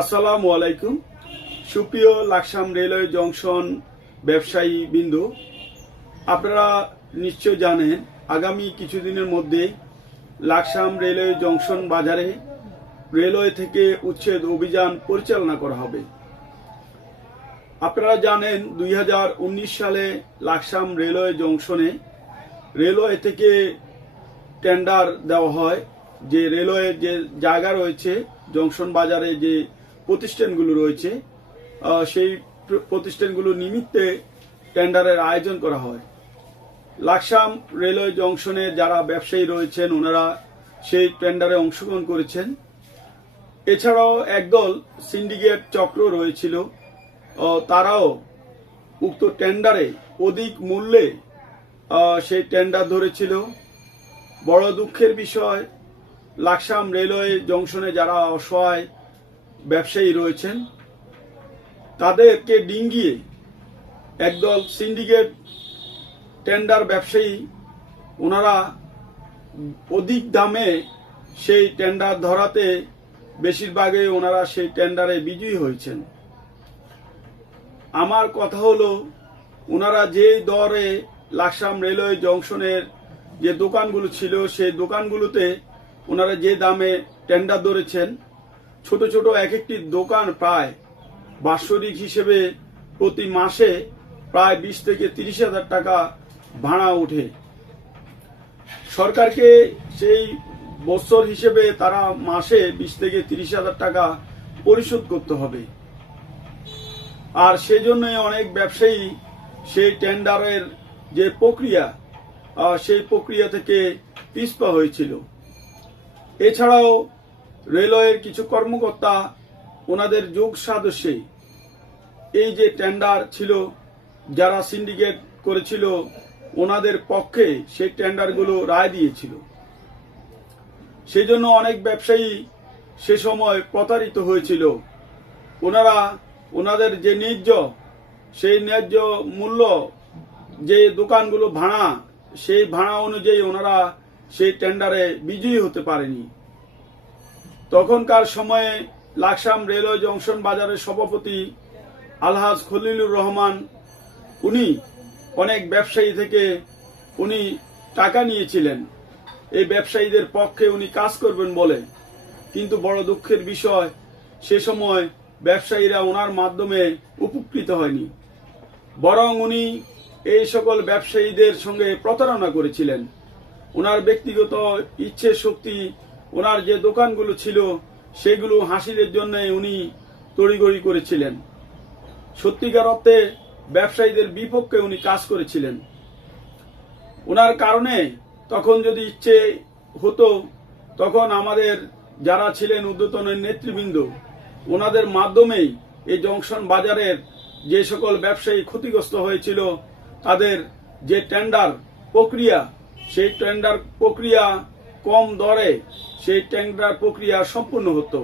আসসালামু আলাইকুম। সুপ্রিয় লাকসাম রেলওয়ে জংশন ব্যবসায়ী বিন্দু, আপনারা নিশ্চয় জানেন আগামী কিছুদিনের মধ্যে লাকসাম রেলওয়ে জংশন বাজারে রেলওয়ে থেকে উচ্ছেদ অভিযান পরিচালনা করা হবে। আপনারা জানেন 2019 সালে লাকসাম রেলওয়ে জংশনে রেলওয়ে থেকে টেন্ডার দেওয়া হয়, যে রেলওয়ে যে জায়গা রয়েছে জংশন বাজারে যে প্রতিষ্ঠানগুলো রয়েছে সেই প্রতিষ্ঠানগুলো নিমিত্তে টেন্ডারের আয়োজন করা হয়। লাকসাম রেলওয়ে জংশনে যারা ব্যবসায়ী রয়েছেন ওনারা সেই টেন্ডারে অংশগ্রহণ করেছেন। এছাড়াও একদল সিন্ডিকেট চক্র রয়েছিল, তারাও উক্ত টেন্ডারে অধিক মূল্যে সেই টেন্ডার ধরেছিল। বড় দুঃখের বিষয়, লাকসাম রেলওয়ে জংশনে যারা অসহায় ব্যবসায়ী রয়েছেন তাদেরকে ডিঙ্গিয়ে একদল সিন্ডিকেট টেন্ডার ব্যবসায়ী ওনারা অধিক দামে সেই টেন্ডার ধরাতে বেশিরভাগই ওনারা সেই টেন্ডারে বিজয়ী হয়েছেন। আমার কথা হলো, ওনারা যেই দরে লাকসাম রেলওয়ে জংশনের যে দোকানগুলো ছিল সেই দোকানগুলোতে ওনারা যে দামে টেন্ডার ধরেছেন, ছোট ছোট এক একটি দোকান প্রায় বাৎসরিক হিসেবে প্রতি মাসে প্রায় 20 থেকে 30 হাজার টাকা ভাড়া ওঠে। সরকারকে সেই বছর হিসেবে তারা মাসে 20 থেকে 30 হাজার টাকা পরিশোধ করতে হবে। আর সেজন্যই অনেক ব্যবসায়ী সেই টেন্ডারের যে প্রক্রিয়া সেই প্রক্রিয়া থেকে পিছপা হয়েছিল। এছাড়াও রেলওয়ের কিছু কর্মকর্তা ওনাদের যোগ সাদস্যে এই যে টেন্ডার ছিল যারা সিন্ডিকেট করেছিল ওনাদের পক্ষে সেই টেন্ডারগুলো রায় দিয়েছিল। সেজন্য অনেক ব্যবসায়ী সে সময় প্রতারিত হয়েছিল। ওনারা ওনাদের যে সেই ন্যায্য মূল্য যে দোকানগুলো ভাড়া, সেই ভাড়া অনুযায়ী ওনারা সেই টেন্ডারে বিজয়ী হতে পারেনি। তখনকার সময়ে লাকসাম রেলওয়ে জংশন বাজারের সভাপতি আলহাজ খলিলুর রহমান উনি অনেক ব্যবসায়ী থেকে উনি টাকা নিয়েছিলেন এই ব্যবসায়ীদের পক্ষে উনি কাজ করবেন বলে। কিন্তু বড় দুঃখের বিষয়, সে সময় ব্যবসায়ীরা ওনার মাধ্যমে উপকৃত হয়নি, বরং উনি এই সকল ব্যবসায়ীদের সঙ্গে প্রতারণা করেছিলেন। ওনার ব্যক্তিগত ইচ্ছে শক্তি, ওনার যে দোকানগুলো ছিল সেগুলো হাসিলের জন্য উনি তড়িঘড়ি করেছিলেন। সত্যিকার অর্থে ব্যবসায়ীদের বিপক্ষে উনি কাজ করেছিলেন। ওনার কারণে তখন যদি ইচ্ছে হতো, তখন আমাদের যারা ছিলেন ঊর্ধ্বতন নেতৃবৃন্দ ওনাদের মাধ্যমেই এই জংশন বাজারের যে সকল ব্যবসায়ী ক্ষতিগ্রস্ত হয়েছিল তাদের যে টেন্ডার প্রক্রিয়া, সেই টেন্ডার প্রক্রিয়া কম দরে সেই টেন্ডার প্রক্রিয়া সম্পূর্ণ হতো।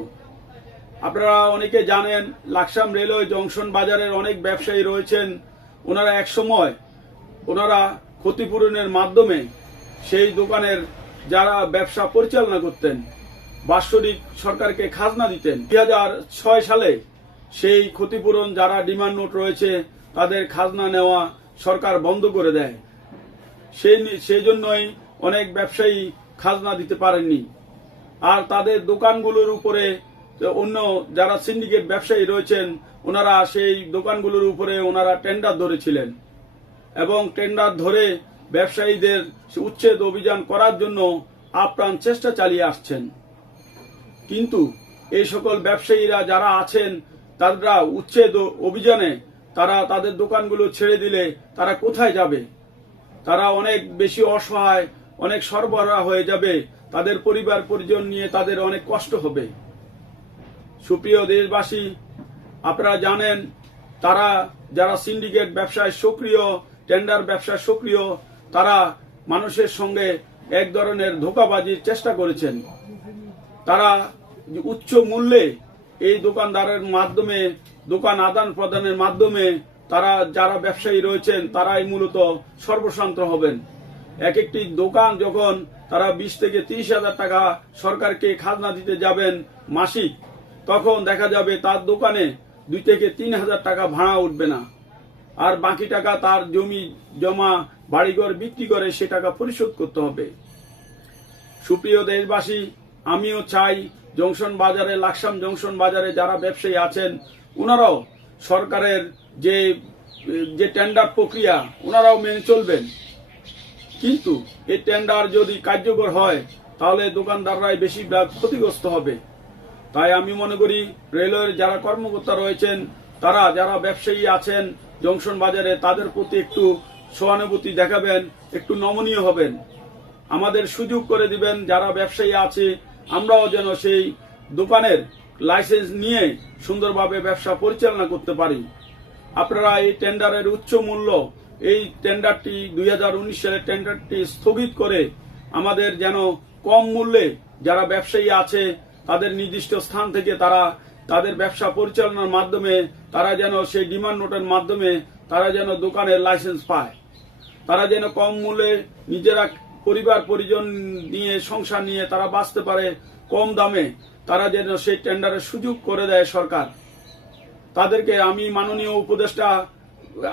আপনারা অনেকে জানেন লাকসাম রেলওয়ে জংশন বাজারের অনেক ব্যবসায়ী রয়েছেন, ওনারা এক সময় ওনারা ক্ষতিপূরণের মাধ্যমে সেই দোকানের যারা ব্যবসা পরিচালনা করতেন বাৎসরিক সরকারকে খাজনা দিতেন। 2006 সালে সেই ক্ষতিপূরণ যারা ডিমান্ড নোট রয়েছে তাদের খাজনা নেওয়া সরকার বন্ধ করে দেয়। সেই জন্যই অনেক ব্যবসায়ী খাজনা দিতে পারেননি। আর তাদের দোকানগুলোর উপরে অন্য যারা সিন্ডিকেট ব্যবসায়ী রয়েছেন ওনারা সেই দোকানগুলোর উপরে ওনারা টেন্ডার ধরেছিলেন এবং টেন্ডার ধরে ব্যবসায়ীদের উচ্ছেদ অভিযান করার জন্য আপ্রাণ চেষ্টা চালিয়ে আসছেন। কিন্তু এই সকল ব্যবসায়ীরা যারা আছেন তারা উচ্ছেদ অভিযানে তারা তাদের দোকানগুলো ছেড়ে দিলে তারা কোথায় যাবে? তারা অনেক বেশি অসহায়, অনেক সরবরাহ হয়ে যাবে, তাদের পরিবার পরিজন নিয়ে তাদের অনেক কষ্ট হবে। সুপ্রিয় দেশবাসী, আপনারা জানেন তারা যারা সিন্ডিকেট ব্যবসায় সক্রিয়, টেন্ডার ব্যবসায় সক্রিয়, তারা মানুষের সঙ্গে এক ধরনের ধোঁকাবাজির চেষ্টা করেছেন। তারা উচ্চ মূল্যে এই দোকানদারের মাধ্যমে, দোকান আদান প্রদানের মাধ্যমে তারা যারা ব্যবসায়ী রয়েছেন তারাই মূলত সর্বশান্ত হবেন। এক একটি দোকান যখন তারা 20 থেকে 30 হাজার টাকা সরকারকে খাজনা দিতে যাবেন মাসিক, তখন দেখা যাবে তার দোকানে 2 থেকে 3,000 টাকা ভাড়া উঠবে না, আর বাকি টাকা তার জমি জমা বাড়িঘর বিক্রি করে সে টাকা পরিশোধ করতে হবে। সুপ্রিয় দেশবাসী, আমিও চাই জংশন বাজারে, লাকসাম জংশন বাজারে যারা ব্যবসায়ী আছেন ওনারাও সরকারের যে টেন্ডার প্রক্রিয়া ওনারাও মেনে চলবেন। কিন্তু এই টেন্ডার যদি কার্যকর হয় তাহলে দোকানদাররাই বেশি ক্ষতিগ্রস্ত হবে। তাই আমি মনে করি রেলওয়ের যারা কর্মকর্তা রয়েছেন, তারা যারা ব্যবসায়ী আছেন জংশন বাজারে, তাদের প্রতি একটু সহানুভূতি দেখাবেন, একটু নমনীয় হবেন, আমাদের সুযোগ করে দিবেন। যারা ব্যবসায়ী আছে আমরাও যেন সেই দোকানের লাইসেন্স নিয়ে সুন্দরভাবে ব্যবসা পরিচালনা করতে পারি। আপনারা এই টেন্ডারের উচ্চ মূল্য, এই টেন্ডারটি 2019 সালের টেন্ডারটি স্থগিত করে আমাদের যেন কম মূল্যে যারা ব্যবসায়ী আছে তাদের নির্দিষ্ট স্থান থেকে তারা তাদের ব্যবসা পরিচালনার মাধ্যমে তারা যেন সেই ডিমান্ড নোটের মাধ্যমে তারা যেন দোকানের লাইসেন্স পায়, তারা যেন কম মূল্যে নিজেরা পরিবার পরিজন নিয়ে সংসার নিয়ে তারা বাঁচতে পারে, কম দামে তারা যেন সেই টেন্ডারের সুযোগ করে দেয় সরকার। তাদেরকে আমি মাননীয় উপদেষ্টা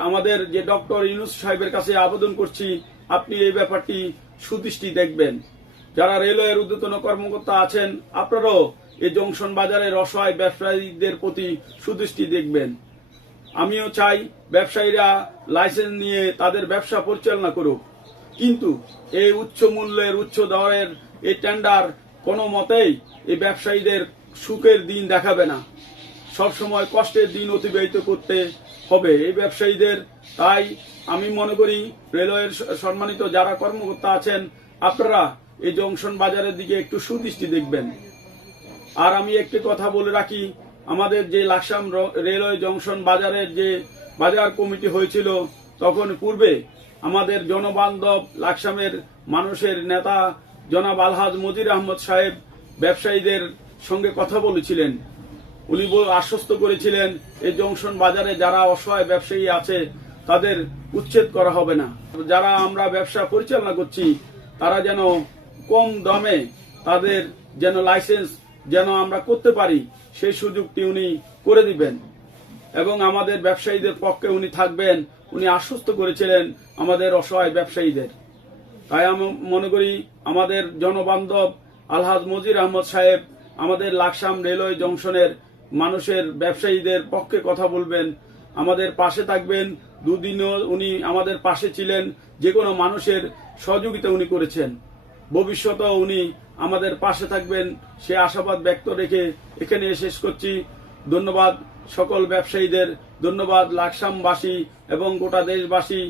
আমাদের যে ডক্টর ইউনূস সাহেবের কাছে আবেদন করছি, আপনি এই ব্যাপারটি সুদৃষ্টি দেখবেন। যারা রেলওয়ের ঊর্ধ্বতন কর্মকর্তা আছেন আপনারাও এই জংশন বাজারের অসহায় ব্যবসায়ীদের প্রতি সুদৃষ্টি দেখবেন। আমিও চাই ব্যবসায়ীরা লাইসেন্স নিয়ে তাদের ব্যবসা পরিচালনা করুক, কিন্তু এই উচ্চ মূল্যের উচ্চ দরের এই টেন্ডার কোনো মতেই এই ব্যবসায়ীদের সুখের দিন দেখাবে না, সবসময় কষ্টের দিন অতিবাহিত করতে হবে এই ব্যবসায়ীদের। তাই আমি মনে করি রেলওয়ের সম্মানিত যারা কর্মকর্তা আছেন আপনারা এই জংশন বাজারের দিকে একটু সুদৃষ্টি দেখবেন। আর আমি একটি কথা বলে রাখি, আমাদের যে লাকসাম রেলওয়ে জংশন বাজারের যে বাজার কমিটি হয়েছিল তখন পূর্বে আমাদের জনবান্ধব লাকসামের মানুষের নেতা জনাব আলহাজ মজির আহমদ সাহেব ব্যবসায়ীদের সঙ্গে কথা বলেছিলেন। উনি আশ্বস্ত করেছিলেন এই জংশন বাজারে যারা অসহায় ব্যবসায়ী আছে তাদের উচ্ছেদ করা হবে না, যারা আমরা ব্যবসা পরিচালনা করছি তারা যেন কম দামে তাদের যেন লাইসেন্স যেন আমরা করতে পারি সেই সুযোগটি উনি করে দিবেন এবং আমাদের ব্যবসায়ীদের পক্ষে উনি থাকবেন, উনি আশ্বস্ত করেছিলেন আমাদের অসহায় ব্যবসায়ীদের। তাই আমি মনে করি আমাদের জনবান্ধব আলহাজ মজির আহমদ সাহেব আমাদের লাকসাম রেলওয়ে জংশনের মানুষের ব্যবসায়ীদের পক্ষে কথা বলবেন, আমাদের পাশে থাকবেন। দুদিনও উনি আমাদের পাশে ছিলেন, যে কোনো মানুষের সহযোগিতা উনি করেছেন, ভবিষ্যতেও উনি আমাদের পাশে থাকবেন সে আশাবাদ ব্যক্ত রেখে এখানে শেষ করছি। ধন্যবাদ সকল ব্যবসায়ীদের, ধন্যবাদ লাকসামবাসী এবং গোটা দেশবাসী।